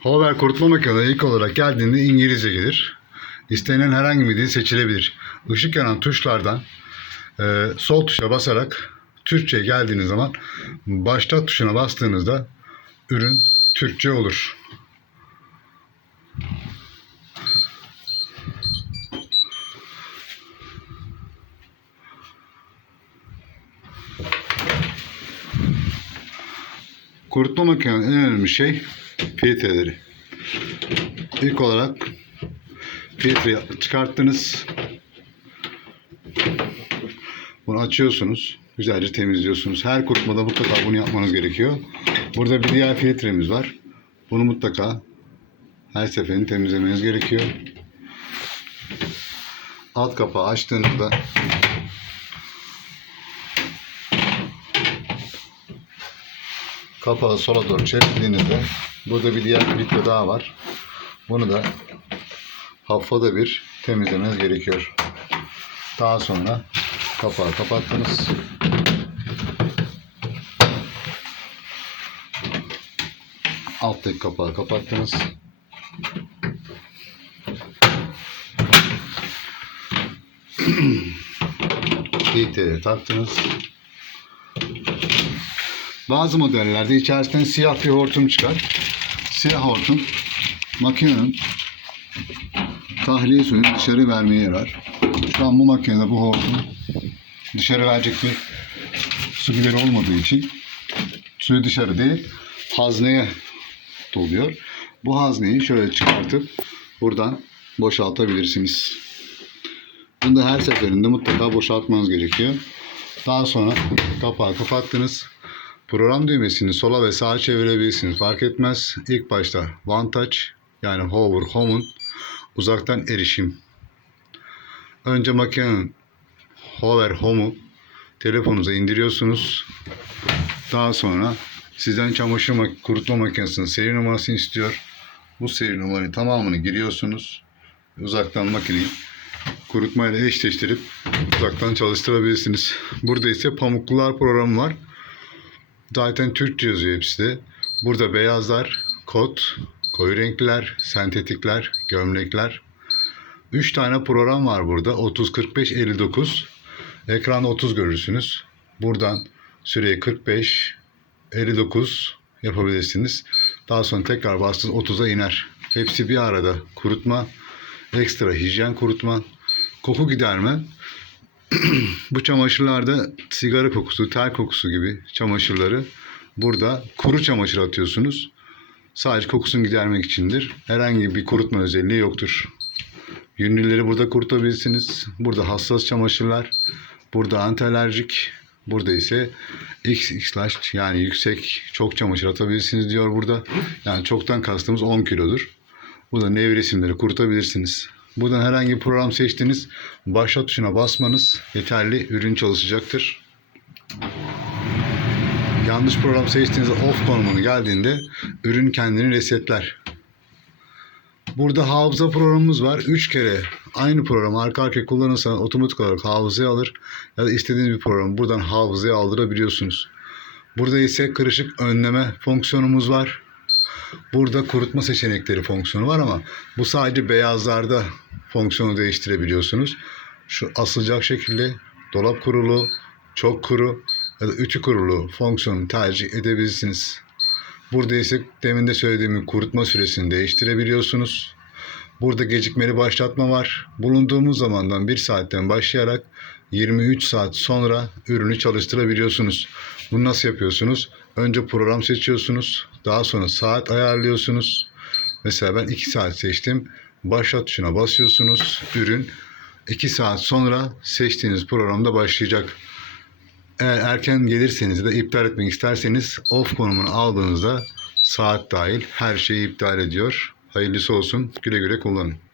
Hover kurutma makineleri ilk olarak geldiğinde İngilizce gelir. İstenilen herhangi bir dil seçilebilir. Işık yanan tuşlardan e, sol tuşa basarak Türkçe geldiğiniz zaman başlat tuşuna bastığınızda ürün Türkçe olur. Kurutma makinenin en önemli şey filtreleri. İlk olarak filtreyi çıkarttınız. Bunu açıyorsunuz. Güzelce temizliyorsunuz. Her kurutmada mutlaka bunu yapmanız gerekiyor. Burada bir diğer filtremiz var. Bunu mutlaka her seferinde temizlemeniz gerekiyor. Alt kapağı açtığınızda kapağı sola doğru çevirdiğinizde burada bir diğer filtre daha var. Bunu da haftada bir temizlemeniz gerekiyor. Daha sonra kapağı kapattınız. Alttaki kapağı kapattınız. filtreleri taktınız. Bazı modellerde içerisinden siyah bir hortum çıkar. Siyah hortum makinenin tahliye suyunu dışarı vermeye yarar. Şu an bu makinede bu hortum dışarı verecek bir su gideri olmadığı için suyu dışarı değil hazneye doluyor. Bu hazneyi şöyle çıkartıp buradan boşaltabilirsiniz. Bunu da her seferinde mutlaka boşaltmanız gerekiyor. Daha sonra kapağı kapattınız. Program düğmesini sola ve sağa çevirebilirsiniz. Fark etmez. İlk başta One Touch yani Hover Home'un uzaktan erişim. Önce makinenin Hover Home'u telefonunuza indiriyorsunuz. Daha sonra sizden çamaşır mak- kurutma makinesinin seri numarasını istiyor. Bu seri numaranın tamamını giriyorsunuz. Uzaktan makineyi kurutmayla eşleştirip uzaktan çalıştırabilirsiniz. Burada ise pamuklular programı var. Zaten Türkçe yazıyor hepsi de. Burada beyazlar, kot, koyu renkliler, sentetikler, gömlekler. 3 tane program var burada. 30, 45, 59. Ekranda 30 görürsünüz. Buradan süreyi 45, 59 yapabilirsiniz. Daha sonra tekrar bastığınız 30'a iner. Hepsi bir arada. Kurutma, ekstra hijyen kurutma, koku giderme. Bu çamaşırlarda sigara kokusu, ter kokusu gibi çamaşırları burada kuru çamaşır atıyorsunuz. Sadece kokusunu gidermek içindir. Herhangi bir kurutma özelliği yoktur. Yünlüleri burada kurutabilirsiniz. Burada hassas çamaşırlar. Burada antialerjik. Burada ise XX yani yüksek çok çamaşır atabilirsiniz diyor burada. Yani çoktan kastımız 10 kilodur. Burada nevresimleri kurutabilirsiniz. Buradan herhangi bir program seçtiniz. Başlat tuşuna basmanız yeterli. Ürün çalışacaktır. Yanlış program seçtiğinizde off konumuna geldiğinde ürün kendini resetler. Burada hafıza programımız var. 3 kere aynı programı arka arkaya kullanırsanız otomatik olarak hafızaya alır. Ya da istediğiniz bir programı buradan hafızaya aldırabiliyorsunuz. Burada ise kırışık önleme fonksiyonumuz var. Burada kurutma seçenekleri fonksiyonu var ama bu sadece beyazlarda fonksiyonu değiştirebiliyorsunuz. Şu asılacak şekilde dolap kurulu, çok kuru ya da ütü kurulu fonksiyonu tercih edebilirsiniz. Burada ise demin de söylediğim kurutma süresini değiştirebiliyorsunuz. Burada gecikmeli başlatma var. Bulunduğumuz zamandan 1 saatten başlayarak 23 saat sonra ürünü çalıştırabiliyorsunuz. Bunu nasıl yapıyorsunuz? Önce program seçiyorsunuz. Daha sonra saat ayarlıyorsunuz. Mesela ben 2 saat seçtim. Başlat tuşuna basıyorsunuz. Ürün 2 saat sonra seçtiğiniz programda başlayacak. Eğer erken gelirseniz de iptal etmek isterseniz off konumunu aldığınızda saat dahil her şeyi iptal ediyor. Hayırlısı olsun. Güle güle kullanın.